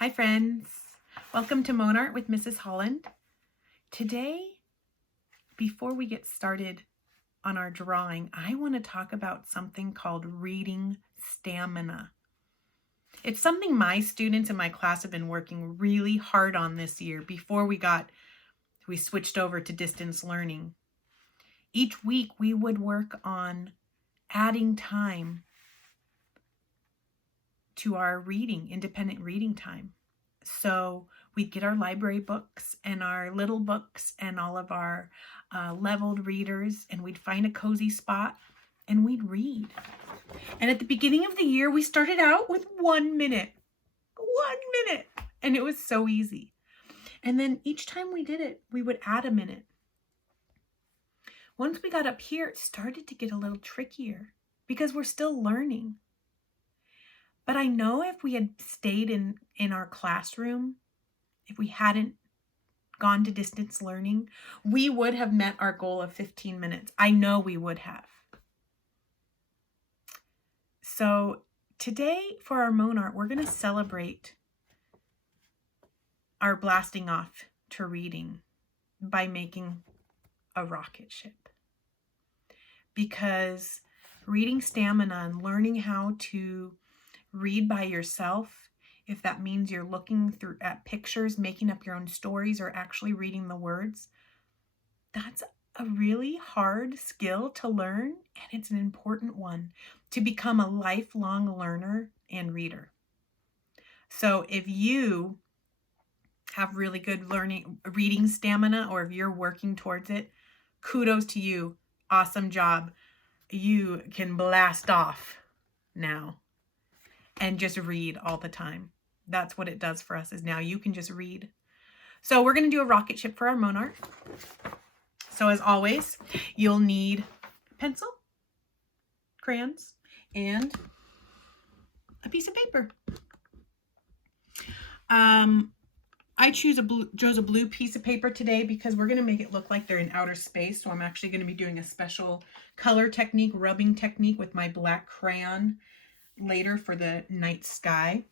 Hi friends, welcome to Monart with Mrs. Holland. Today, before we get started on our drawing, I want to talk about something called reading stamina. It's something my students in my class have been working really hard on this year before we switched over to distance learning. Each week we would work on adding time to our independent reading time. So we'd get our library books and our little books and all of our leveled readers, and we'd find a cozy spot and we'd read. And at the beginning of the year, we started out with 1 minute, and it was so easy. And then each time we did it, we would add a minute. Once we got up here, it started to get a little trickier because we're still learning. But I know if we had stayed in our classroom, if we hadn't gone to distance learning, we would have met our goal of 15 minutes. I know we would have. So today for our Monart, we're going to celebrate our blasting off to reading by making a rocket ship. Because reading stamina and learning how to read by yourself, if that means you're looking at pictures, making up your own stories, or actually reading the words, that's a really hard skill to learn, and it's an important one to become a lifelong learner and reader. So if you have really good reading stamina, or if you're working towards it, kudos to you. Awesome job. You can blast off now and just read all the time. That's what it does for us, is now you can just read. So we're going to do a rocket ship for our Monart. So as always, you'll need pencil, crayons, and a piece of paper. I chose a blue piece of paper today because we're going to make it look like they're in outer space. So I'm actually going to be doing a special color technique, rubbing technique with my black crayon later for the night sky.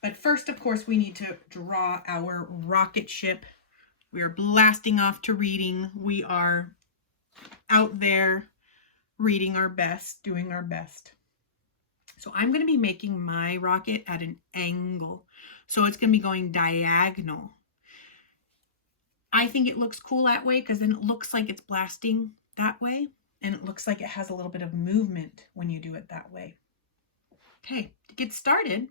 But first, of course, we need to draw our rocket ship. We are blasting off to reading. We are out there reading our best, doing our best. So I'm going to be making my rocket at an angle. So it's going to be going diagonal. I think it looks cool that way because then it looks like it's blasting that way. And it looks like it has a little bit of movement when you do it that way. Okay, to get started,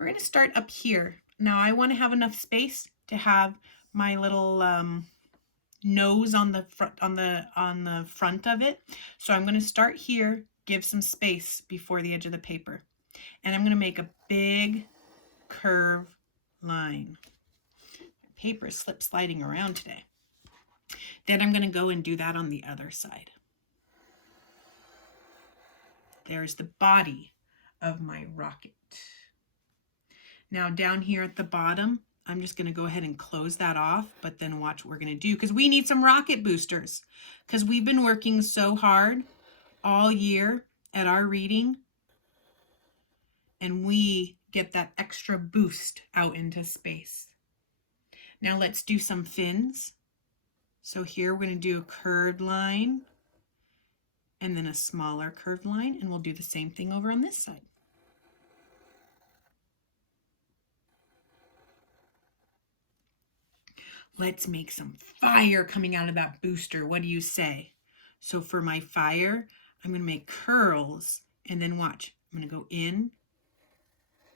we're going to start up here. Now I want to have enough space to have my little nose on the front of it. So I'm going to start here, give some space before the edge of the paper. And I'm going to make a big curve line. Paper is slip sliding around today. Then I'm going to go and do that on the other side. There's the body of my rocket. Now down here at the bottom, I'm just going to go ahead and close that off, but then watch what we're going to do because we need some rocket boosters because we've been working so hard all year at our reading, and we get that extra boost out into space. Now let's do some fins. So here we're going to do a curved line and then a smaller curved line, and we'll do the same thing over on this side. Let's make some fire coming out of that booster. What do you say? So for my fire, I'm going to make curls, and then watch. I'm going to go in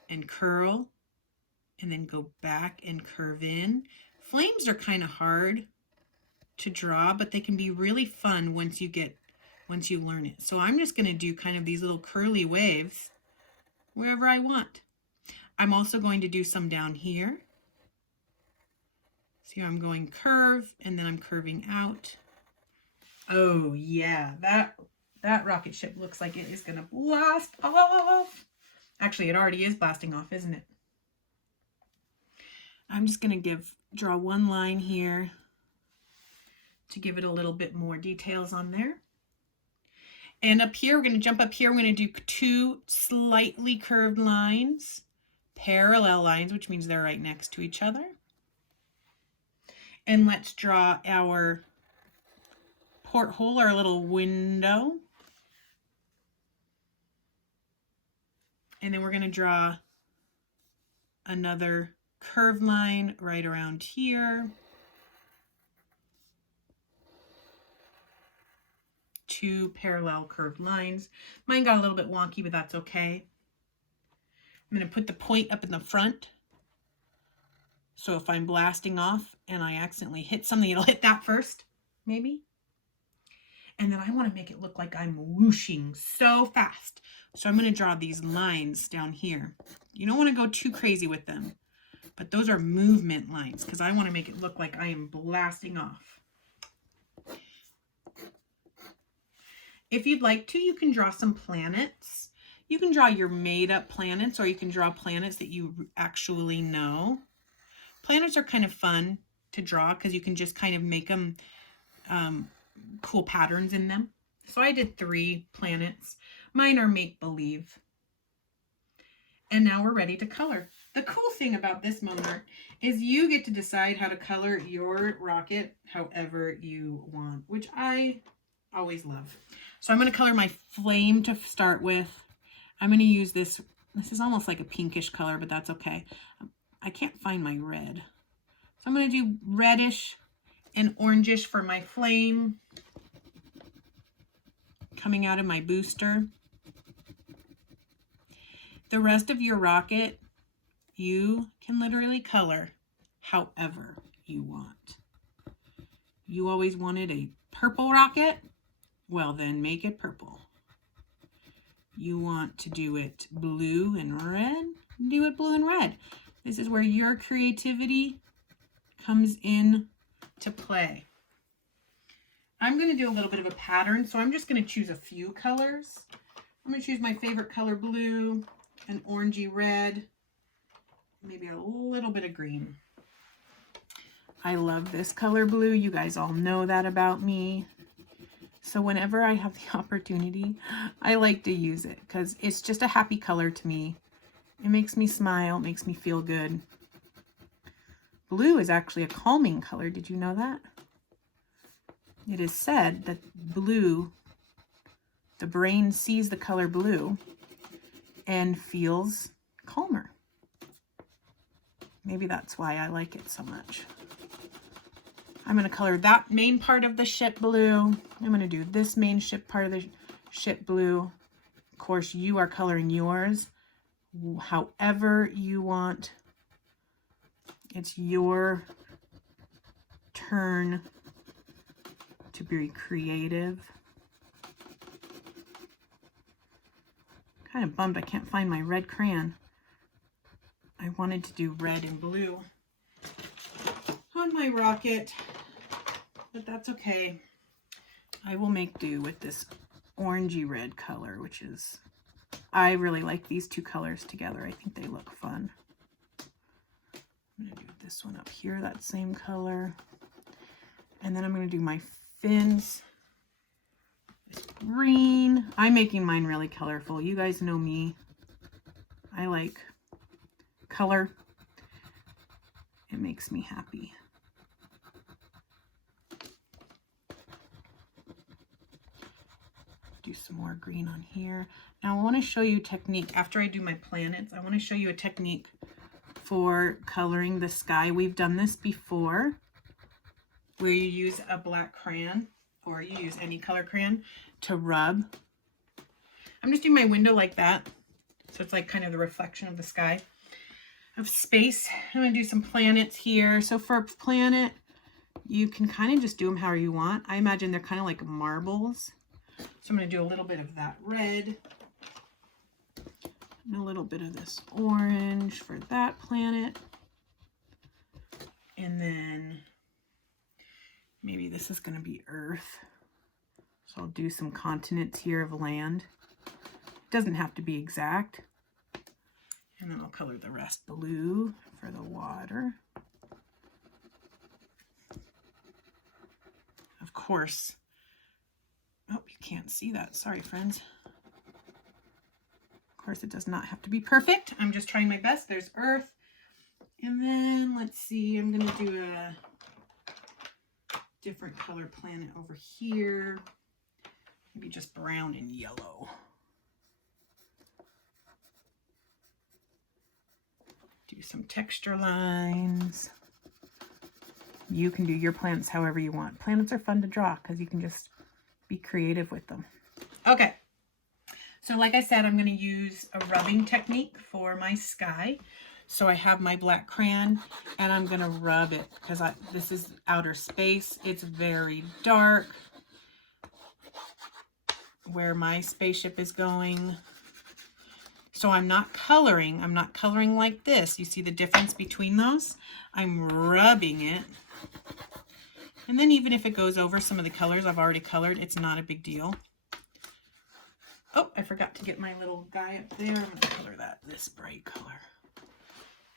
and curl and then go back and curve in. Flames are kind of hard to draw, but they can be really fun once you learn it. So I'm just going to do kind of these little curly waves wherever I want. I'm also going to do some down here. See how I'm going curve, and then I'm curving out. Oh yeah, that rocket ship looks like it is going to blast off. Actually, it already is blasting off, isn't it? I'm just going to draw one line here to give it a little bit more details on there. And up here, we're going to jump up here. We're going to do two slightly curved lines parallel lines, which means they're right next to each other. And let's draw our porthole, our little window. And then we're going to draw another curved line right around here. Two parallel curved lines. Mine got a little bit wonky, but that's okay. I'm going to put the point up in the front. So if I'm blasting off and I accidentally hit something, it'll hit that first, maybe. And then I want to make it look like I'm whooshing so fast. So I'm going to draw these lines down here. You don't want to go too crazy with them, but those are movement lines because I want to make it look like I am blasting off. If you'd like to, you can draw some planets. You can draw your made-up planets, or you can draw planets that you actually know. Planets are kind of fun to draw because you can just kind of make them cool patterns in them. So I did 3 planets. Mine are make-believe. And now we're ready to color. The cool thing about this Monart is you get to decide how to color your rocket however you want, which I always love. So I'm going to color my flame to start with. I'm going to use this. This is almost like a pinkish color, but that's okay. I can't find my red. So I'm going to do reddish and orangish for my flame coming out of my booster. The rest of your rocket, you can literally color however you want. You always wanted a purple rocket? Well, then make it purple. You want to do it blue and red? Do it blue and red. This is where your creativity comes in to play. I'm going to do a little bit of a pattern, so I'm just going to choose a few colors. I'm going to choose my favorite color, blue, an orangey red, maybe a little bit of green. I love this color blue. You guys all know that about me. So whenever I have the opportunity, I like to use it because it's just a happy color to me. It makes me smile, makes me feel good. Blue is actually a calming color. Did you know that? It is said that blue, the brain sees the color blue and feels calmer. Maybe that's why I like it so much. I'm going to color that main part of the ship blue. I'm going to do this main ship part of the ship blue. Of course, you are coloring yours however you want. It's your turn to be creative. Kind of bummed I can't find my red crayon. I wanted to do red and blue on my rocket, but that's okay. I will make do with this orangey red color, which is, I really like these two colors together. I think they look fun. I'm going to do this one up here, that same color. And then I'm going to do my fins. This green. I'm making mine really colorful. You guys know me. I like color. It makes me happy. Do some more green on here. Now I want to show you a technique. After I do my planets, I want to show you a technique for coloring the sky. We've done this before, where you use a black crayon, or you use any color crayon to rub. I'm just doing my window like that, so it's like kind of the reflection of the sky, of space. I'm going to do some planets here. So for a planet, you can kind of just do them however you want. I imagine they're kind of like marbles. So I'm going to do a little bit of that red and a little bit of this orange for that planet. And then maybe this is going to be Earth. So I'll do some continents here of land. It doesn't have to be exact. And then I'll color the rest blue for the water. Of course. Oh, you can't see that. Sorry, friends. Of course, it does not have to be perfect. I'm just trying my best. There's earth. And then let's see, I'm going to do a different color planet over here. Maybe just brown and yellow. Do some texture lines. You can do your planets however you want. Planets are fun to draw because you can just be creative with them. Okay. So like I said, I'm going to use a rubbing technique for my sky. So I have my black crayon and I'm going to rub it because this is outer space. It's very dark where my spaceship is going. So I'm not coloring. I'm not coloring like this. You see the difference between those? I'm rubbing it. And then even if it goes over some of the colors I've already colored, it's not a big deal. Oh, I forgot to get my little guy up there. I'm going to color that this bright color.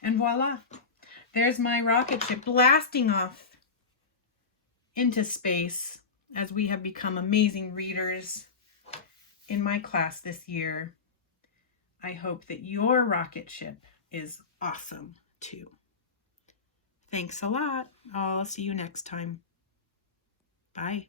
And voila. There's my rocket ship blasting off into space as we have become amazing readers in my class this year. I hope that your rocket ship is awesome too. Thanks a lot. I'll see you next time. Bye.